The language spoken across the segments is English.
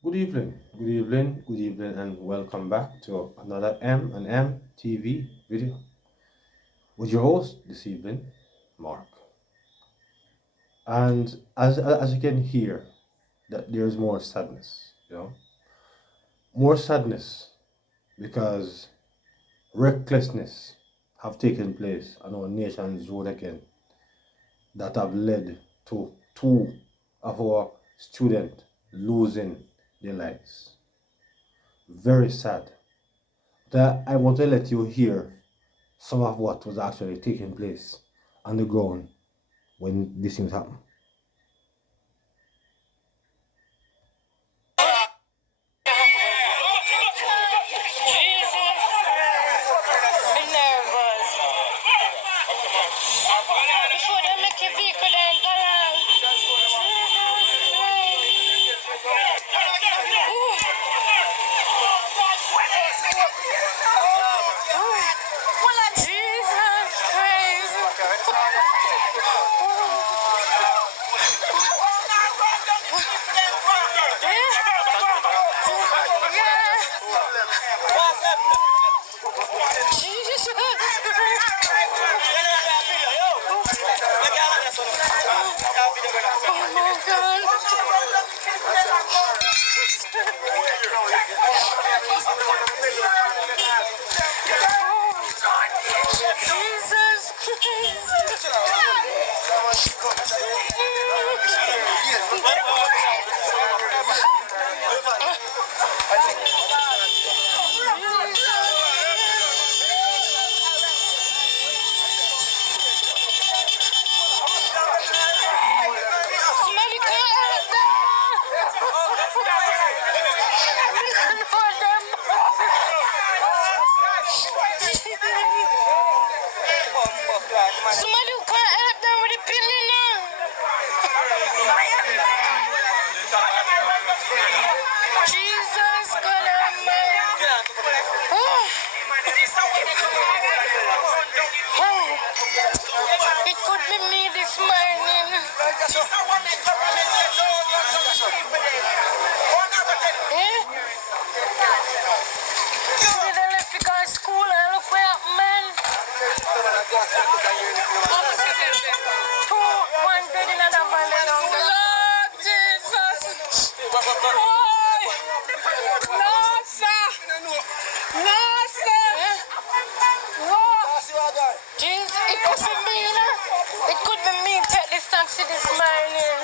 Good evening, good evening, and welcome back to another M&M TV video with your host this evening, Mark. And as you can hear, that there's more sadness, more sadness because recklessness have taken place on our nation's road again that have led to two of our students losing their lives. Very sad. That I want to let you hear some of what was actually taking place on the ground when these things happen. Before they make a vehicle, then go around. Jesus Christ. Jesus Somebody who can't help them with the pilling now. Jesus God Almighty. It could be me this morning. Did I left to go to school and look where up, man? One dead in another man. Lord Jesus. Why? No, sir. No, sir. What? Jesus, it could be me, you know? It could be me take this taxi this morning.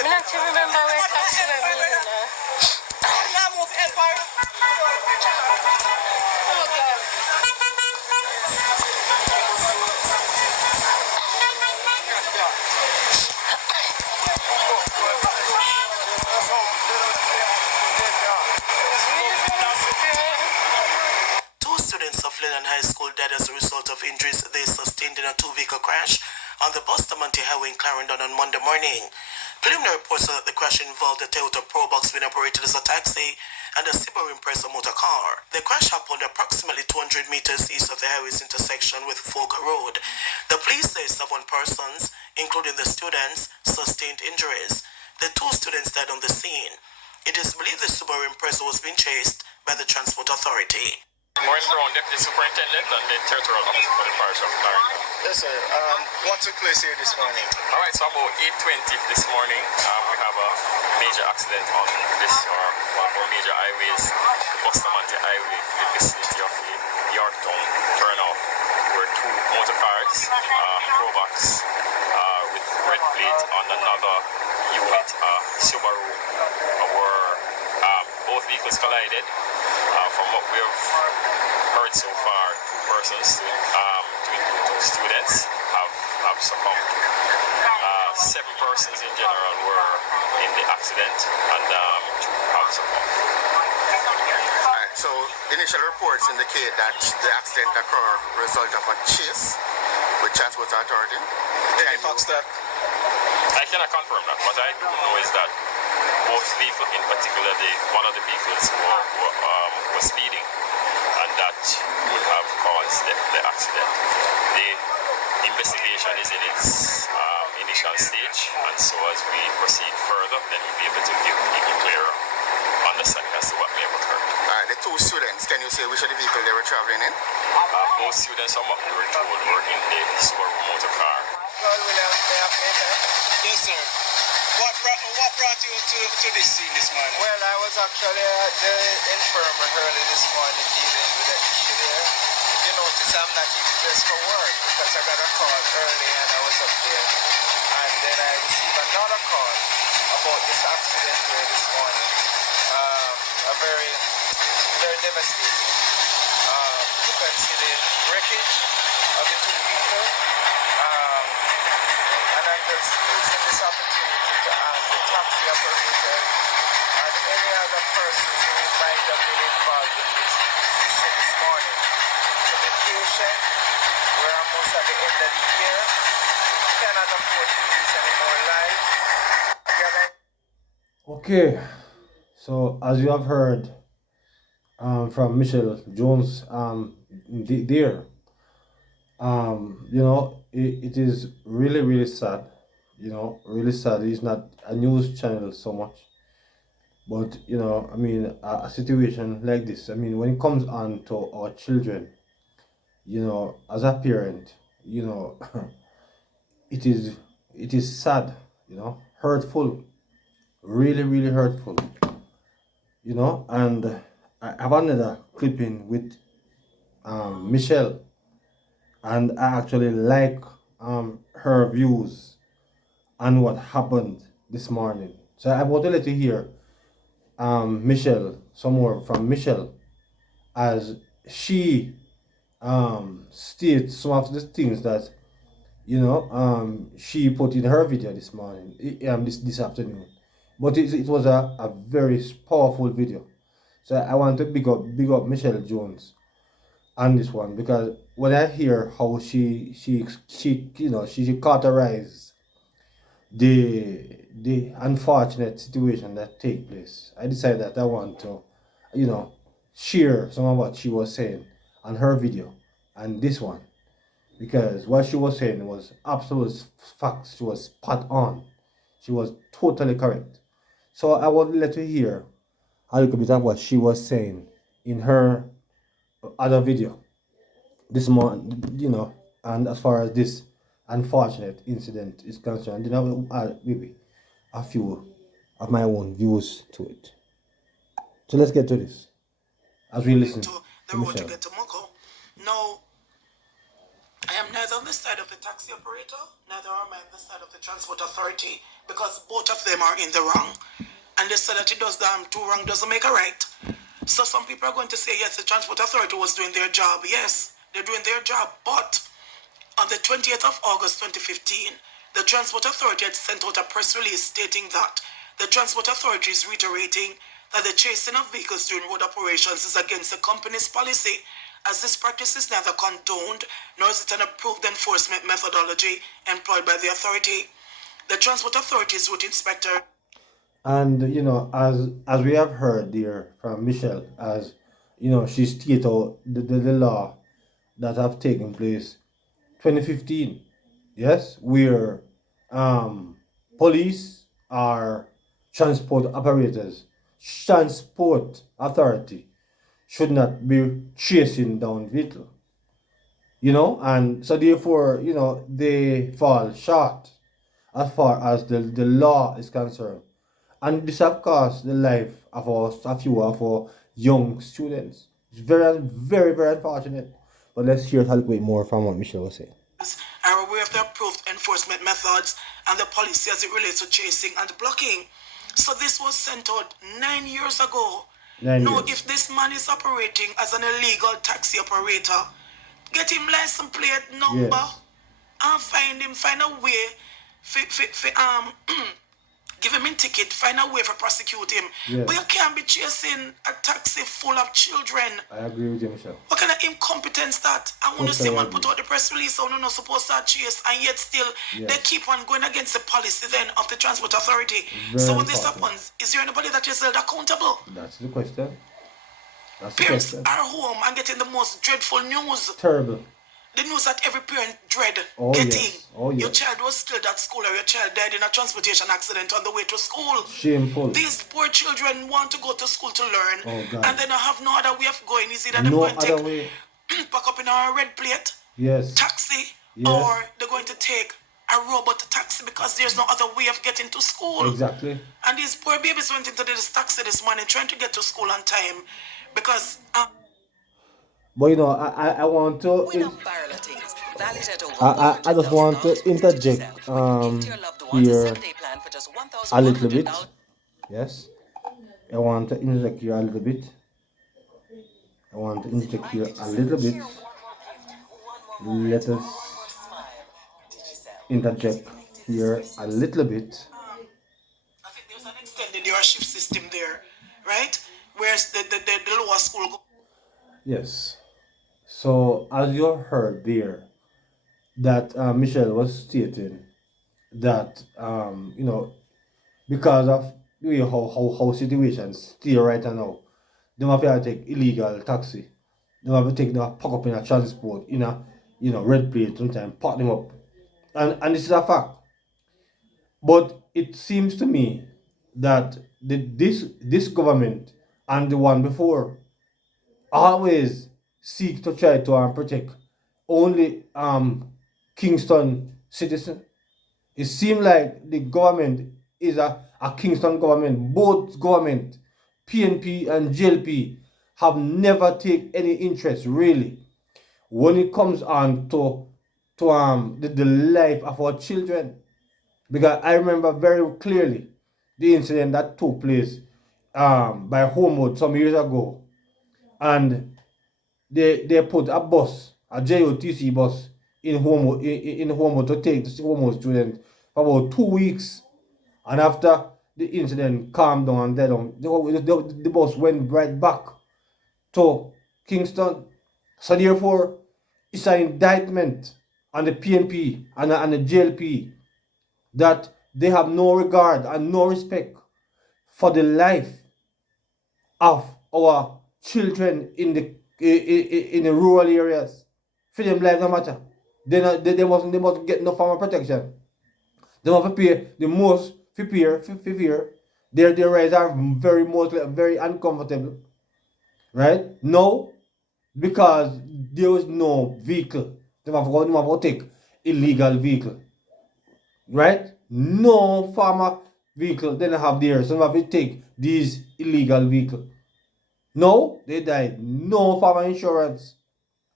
I don't remember where taxi went, you know? Oh, God. Two students of Clarendon High School died as a result of injuries they sustained in a two-vehicle crash on the Bustamante Highway in Clarendon on Monday morning. Preliminary reports are that the crash involved a Toyota Probox being operated as a taxi and a Subaru Impreza motor car. The crash happened approximately 200 meters east of the highway's intersection with Folga Road. The police say 7 persons, including the students, sustained injuries. The 2 students died on the scene. It is believed the Subaru Impreza was being chased by the Transport Authority. Maureen Brown, Deputy Superintendent and the Territorial Officer for the Parish of Clarendon. Yes, sir. What took place here this morning? All right, so about 8:20 this morning, we have a major accident on this one of our major highways, the Bustamante Highway, in the vicinity of the Yorktown turnoff, where 2 motor cars, Probox with red plate on another unit, Subaru, were both vehicles collided. From what we have heard so far, 2 persons, 2 students have succumbed. 7 persons in general were in the accident, and 2 have succumbed. Alright, so initial reports indicate that the accident occurred result of a chase with Transport Authority. Any facts that? I cannot confirm that. What I do know is that both vehicles, in particular, one of the vehicles was speeding, and that would have caused the accident. The investigation is in its initial stage, and so as we proceed further, then we'll be able to give even clearer understanding as to what may have occurred. The two students, can you say which of the vehicle they were traveling in? Both students, from what we were told, were in the Subaru motor car. Yes, sir. What brought you to this scene this morning? Well, I was actually at the infirmary early this morning dealing with the issue there. If you notice, I'm not even dressed for work because I got a call early and I was up there. And then I received another call about this accident here this morning. A very, very devastating. You can see the wreckage of the two vehicles. And I'm just using this opportunity to ask the taxi operator and any other person who might have been involved in this issue this morning to be patient. We're almost at the end of the year. We cannot afford to lose any more lives. Okay, so as you have heard from Michelle Jones there, it is really, really sad. Really sad. It's not a news channel so much, but a situation like this. When it comes on to our children, as a parent, it is sad. Hurtful, really, really hurtful. And I have another clipping with Michelle, and I actually like her views on what happened this morning. So I want to let you hear Michelle, some more from Michelle, as she states some of the things that she put in her video this morning, this afternoon. But it was a very powerful video. So I want to big up Michelle Jones on this one, because when I hear how she cauterized the unfortunate situation that take place, I decided that I want to share some of what she was saying on her video and this one, because what she was saying was absolute facts. She was spot on. She was totally correct. So I would let you hear a little bit of what she was saying in her other video this morning, and as far as this unfortunate incident is concerned, then I will add maybe a few of my own views to it. So let's get to this as we listen to the to road to Michelle. get to Moko. No, I am neither on the side of the taxi operator, neither am I on the side of the transport authority, because both of them are in the wrong. And they said that it does two wrong doesn't make a right. So some people are going to say, yes, the transport authority was doing their job. Yes, they're doing their job. But on the 20th of August 2015, the transport authority had sent out a press release stating that the transport authority is reiterating that the chasing of vehicles during road operations is against the company's policy, as this practice is neither condoned nor is it an approved enforcement methodology employed by the authority. The transport authority's route inspector. And as we have heard there from Michelle, as she stated out the law that have taken place 2015, yes, where police are transport operators, transport authority should not be chasing down vehicle, and so therefore they fall short as far as the law is concerned. And this have cost the life of a few of our young students. It's very, very, very unfortunate. But let's hear a little bit more from what Michelle was saying. Are aware of the approved enforcement methods and the policy as it relates to chasing and blocking. So this was sent out 9 years ago. 9 Now, years. if this man is operating as an illegal taxi operator, get him license plate number, Yes. and find a way give him a ticket, find a way for prosecute him. Yes. But you can't be chasing a taxi full of children. I agree with you, Michelle. What kind of incompetence that? I want to Totally see man agree. put out the press release, so we're not supposed to chase, and yet still Yes. they keep on going against the policy then of the transport authority. Very So when this important. happens, is there anybody that is held accountable? That's the question. That's the Parents question. are home and getting the most dreadful news. Terrible. The news that every parent dread Oh getting. yes. Oh yes. Your child was killed at school or your child died in a transportation accident on the way to school. Shameful. These poor children want to go to school to learn, Oh God. and then I have no other way of going. Is either them No going to other take way. pack up in a red plate Yes. taxi, Yes. or they're going to take a robot taxi because there's no other way of getting to school. Exactly. And these poor babies went into this taxi this morning trying to get to school on time because. But you know, I want to. Win up barrel of things. Valid at over I just want to interject here a little bit. Yes. I want to interject here a little bit. I want to interject here a little bit. Let us interject here a little bit. I think there's an extended year shift system there, right? Where's the lower school go? Yes. So as you heard there, that Michelle was stating that you know, because of the way how situations stay right now, they have to take illegal taxi. They have to take them pack up in a transport in a red plate sometimes, pack them up. And this is a fact. But it seems to me that this government and the one before always seek to try to protect only Kingston citizen. It seems like the government is a Kingston government. Both government, PNP and GLP, have never taken any interest really when it comes on to the life of our children. Because I remember very clearly the incident that took place by Homewood some years ago, and they put a bus, a JOTC bus, in Homewood to take the Homewood students for about 2 weeks. And after the incident calmed down and died down, the bus went right back to Kingston. So therefore, it's an indictment on the PNP and the JLP that they have no regard and no respect for the life of our children in the rural areas. For them life no matter. They must get no form of protection. They must pay the most for fear. Their rights are very uncomfortable. Right? No, because there is no vehicle. They have to take illegal vehicle. Right? No farmer vehicle they don't have there, so they have to take these illegal vehicle. No, they died. No farmer insurance.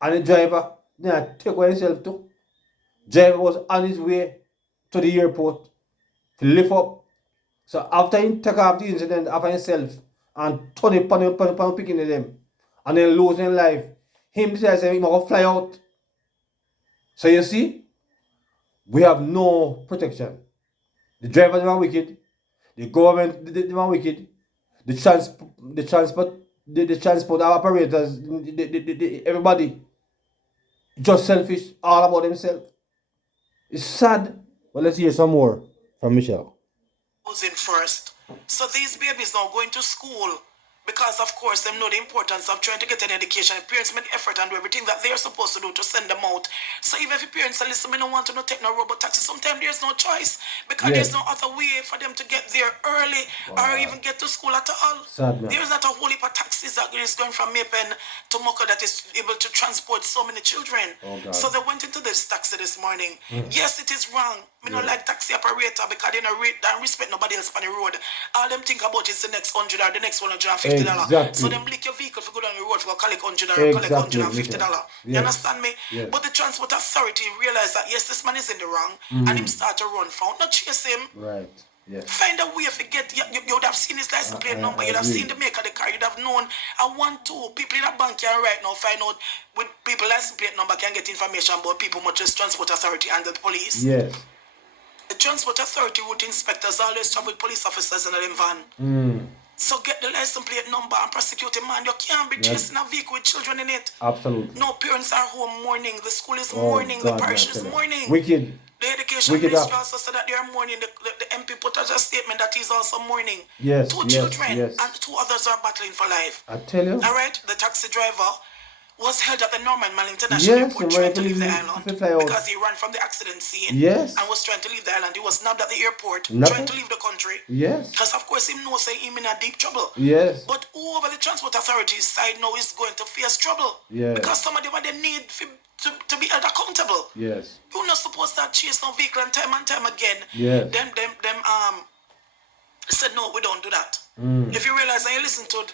And the driver, they had take away himself too. Driver was on his way to the airport to lift up. So after he took off the incident after himself and turn it pan picking them and then losing life, him decides he must fly out. So you see, we have no protection. The drivers are wicked, the government they are wicked, the transport operators, everybody just selfish, all about themselves. It's sad. But let's hear some more from Michelle. Housing first. So these babies now going to school because, of course, them know the importance of trying to get an education. The parents make effort and do everything that they're supposed to do to send them out. So even if the parents are listening, don't want to take no robot taxi, sometimes there's no choice because there's no other way for them to get there early or even get to school at all. Sad, man. There's not a whole heap of taxis that is going from Mapen to Mocha that is able to transport so many children. So they went into this taxi this morning. Yes, it is wrong. Me not like taxi operator because they don't respect nobody else on the road. All them think about is the next 100 or the next $150. Exactly. So them lick your vehicle for go down the road for collect $100 or collect $150. You understand me? Yes. But the transport authority realized that yes, this man is in the wrong, and him start to run found. Not chase him. Right. Yes. Find a way to get you would have seen his license plate number, you'd have seen the maker of the car, you'd have known. I want to people in a bank can right now find out with people license plate number can get information about people much as transport authority and the police. Yes. The transport authority route inspectors always travel with police officers in them van. So get the license plate number and prosecute him, man. You can't be chasing a vehicle with children in it. Absolutely. No, parents are home mourning. The school is Oh, mourning. God, The parish I is tell you. mourning. Wicked. The education Wicked ministry up. also said that they are mourning. The MP put out a statement that he's also mourning. Yes, 2 yes, children yes. and 2 others are battling for life. I tell you. All right, the taxi driver was held at the Norman Mal International Yes, Airport trying to leave the to island fly out. because he ran from the accident scene Yes. and was trying to leave the island. He was nabbed at the airport Nabbed? trying to leave the country. Yes. Because of course he knows that he's in a deep trouble. Yes. But who over the transport authorities side now is going to face trouble. Yes. Because some of them they need to be held accountable. Yes. You're not supposed to chase no vehicle and time again. Yes. Them said no, we don't do that. If you realize and you listen to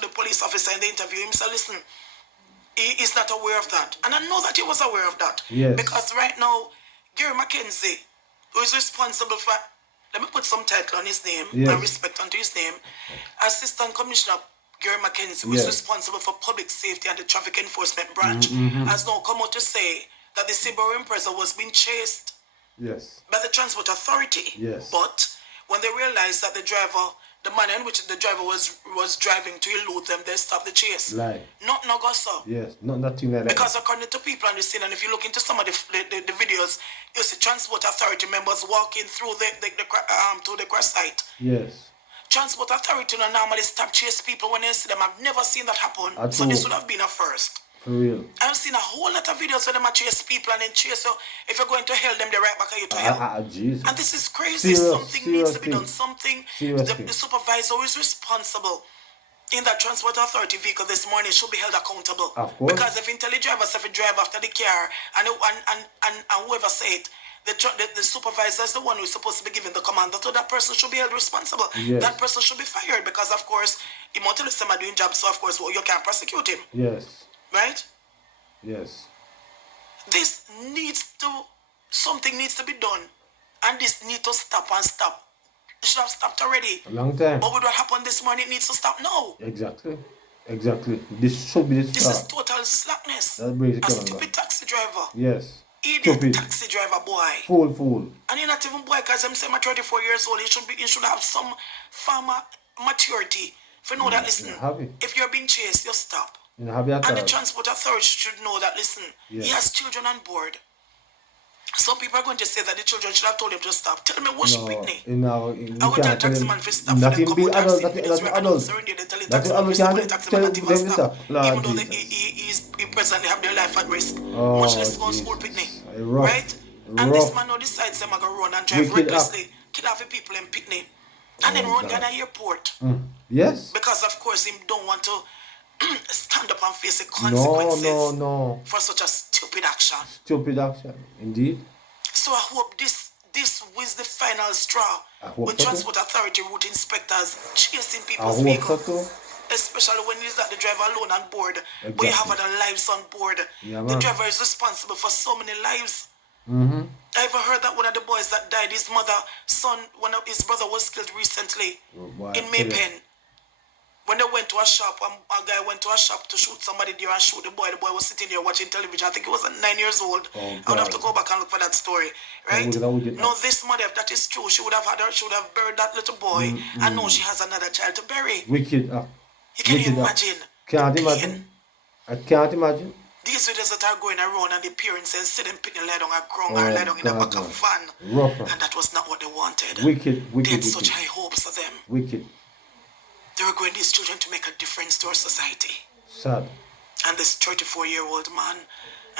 the police officer in the interview, he said, listen, he is not aware of that. And I know that he was aware of that. Yes. Because right now, Gary McKenzie, who is responsible for, let me put some title on his name Yes. and respect unto his name, Assistant Commissioner Gary McKenzie, who is Yes. responsible for public safety and the traffic enforcement branch, has now come out to say that the Subaru Impreza was being chased Yes. by the transport authority. Yes. But when they realized that the manner in which the driver was driving to elude them, they stopped the chase. Lie. Not no go so. Yes. Not nothing like that. Because according to people on the scene, and if you look into some of the videos, you see transport authority members walking through to the crash site. Yes. Transport authority don't normally stop chase people when they see them. I've never seen that happen. At So all. this would have been a first. For real. I've seen a whole lot of videos where them chase people and then chase you. If you're going to hell, them they right back at you to hell. Jesus. And this is crazy. Something needs to be done. Something. Seriously. The supervisor who is responsible in that transport authority vehicle this morning should be held accountable. Of course. Because if intelligent drivers have to drive after the car and whoever say it, the supervisor is the one who is supposed to be giving the command. So that person should be held responsible. Yes. That person should be fired because, of course, he might tell them are doing jobs, so of course you can't prosecute him. Yes. Right? Yes. Something needs to be done. And this needs to stop and stop. It should have stopped already. A long time. But with what happened this morning, it needs to stop now. Exactly. Exactly. This should be the This start. is total slackness. That brings it A down, stupid taxi driver. Yes. Idiot Stupid. taxi driver boy. Fool. And you're not even boy because I'm saying I'm 34 years old. You should have some farmer maturity. If you know that, listen, have it. if you're being chased, you stop. You know, have you at And the all? transport authority should know that, listen, Yes. he has children on board. Some people are going to say that the children should have told him to stop. Tell me what's No, Whitney. you know, I you went to a can't tell taxi him. man for stop for Not them in couple big taxi adult, videos that's where adult. adults are in there, they tell the That's taxi man adult, to stop, can't the taxi man that he tell must them stop. stop. Lord Even though Jesus. he presently have their life at risk. Oh, Much less go school Jesus. picnic. Rough. Right? And this Rough. man now decides them are going to run and drive Wicked recklessly, kill off the people in picnic, and then Oh, run down God. the airport. Yes. Because of course he don't want to stand up and face the consequences No. for such a stupid action. Stupid action. Indeed. So I hope this was the final straw I hope with so too. transport authority route inspectors chasing I people's hope so vehicles. too. Especially when it is that the driver alone on board, but you have Exactly. other lives on board. Yeah, The man. driver is responsible for so many lives. Mm-hmm. I even heard that one of the boys that died, his one of his brother was killed recently Boy, in I tell you. Maypen. When they went to a shop, a guy went to a shop to shoot somebody there and shoot the boy. The boy was sitting there watching television. I think he was 9 years old. Oh, I would have to God. go back and look for that story, right? That would get No, that. this mother, if that is true, she would have buried that little boy, and now she has another child to bury. Wicked. You can Wicked. imagine. Can't the imagine. pain. I can't imagine. These videos that are going around and the parents and see them picking lie down a ground Oh, or lie down in the God, back of man. van. Rough, man. And that was not what they wanted. Wicked. They had Wicked. such high hopes for them. Wicked. They were going these children to make a difference to our society. Sad. And this 34-year-old man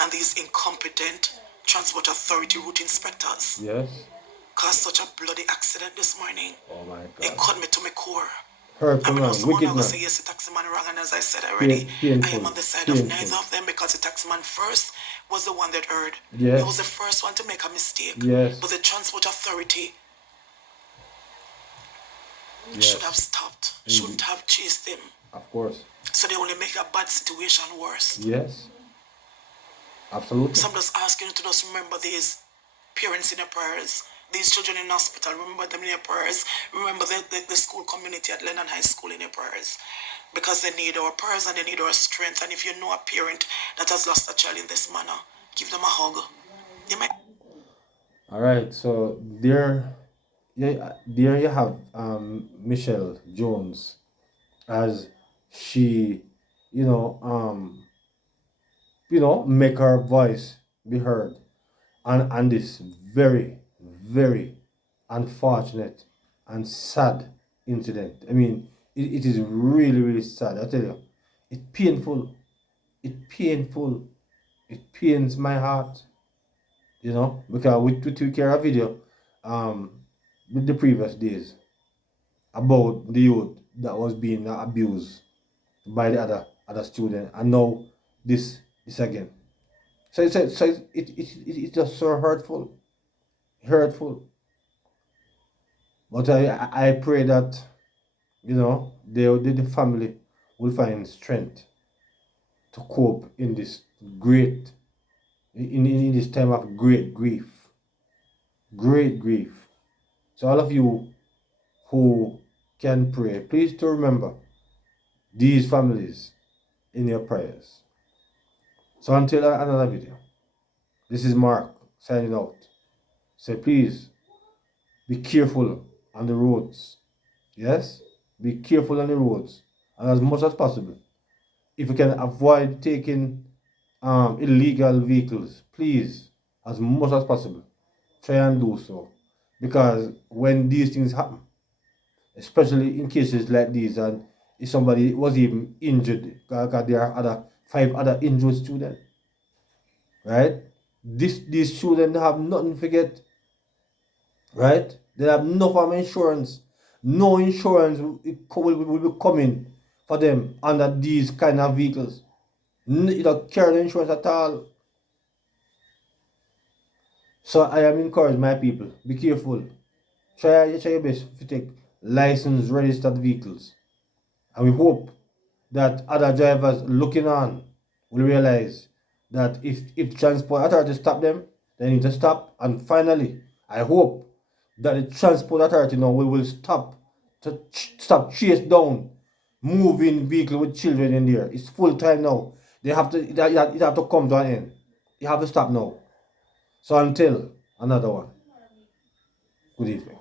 and these incompetent transport authority route inspectors Yes. caused such a bloody accident this morning. Oh my It God. cut me to my core. Hurtful I mean, man. someone Wicked will man. say yes, the taxi man wrong, and as I said already, I Painful. am on the side of Painful. neither of them because the taxi man first was the one that erred. Yes. He was the first one to make a mistake. Yes. But the transport authority Yes. should have stopped, shouldn't have chased him. Of course. So they only make a bad situation worse. Yes. Absolutely. So I'm just asking you to just remember these parents in your prayers, these children in hospital, remember them in your prayers. Remember the school community at Lennon High School in your prayers. Because they need our prayers and they need our strength. And if you know a parent that has lost a child in this manner, give them a hug. You might. All right. So there you have Michelle Jones as she, make her voice be heard on this very, very unfortunate and sad incident. I mean, it is really, really sad. I tell you, it's painful. It's painful. It pains my heart, because we took care of video um, with the previous days about the youth that was being abused by the other student, and now this again. It's just so hurtful. But I pray that the family will find strength to cope in this great in this time of great grief. So all of you who can pray, please to remember these families in your prayers. So until another video, this is Mark signing out. So please be careful on the roads. Yes? Be careful on the roads. And as much as possible, if you can avoid taking illegal vehicles, please, as much as possible, try and do so. Because when these things happen, especially in cases like these, and if somebody was even injured, because there are 5 other injured students, right? These children have nothing to get, right? They have no form of insurance. No insurance will be coming for them under these kind of vehicles. You don't carry the insurance at all. So I am encouraging my people, be careful. Try your best to take licensed registered vehicles. And we hope that other drivers looking on will realize that if transport authority stop them, they need to stop. And finally, I hope that the transport authority now will stop chase down moving vehicle with children in there. It's full time now. It have to come to an end. You have to stop now. So until another one. Good evening.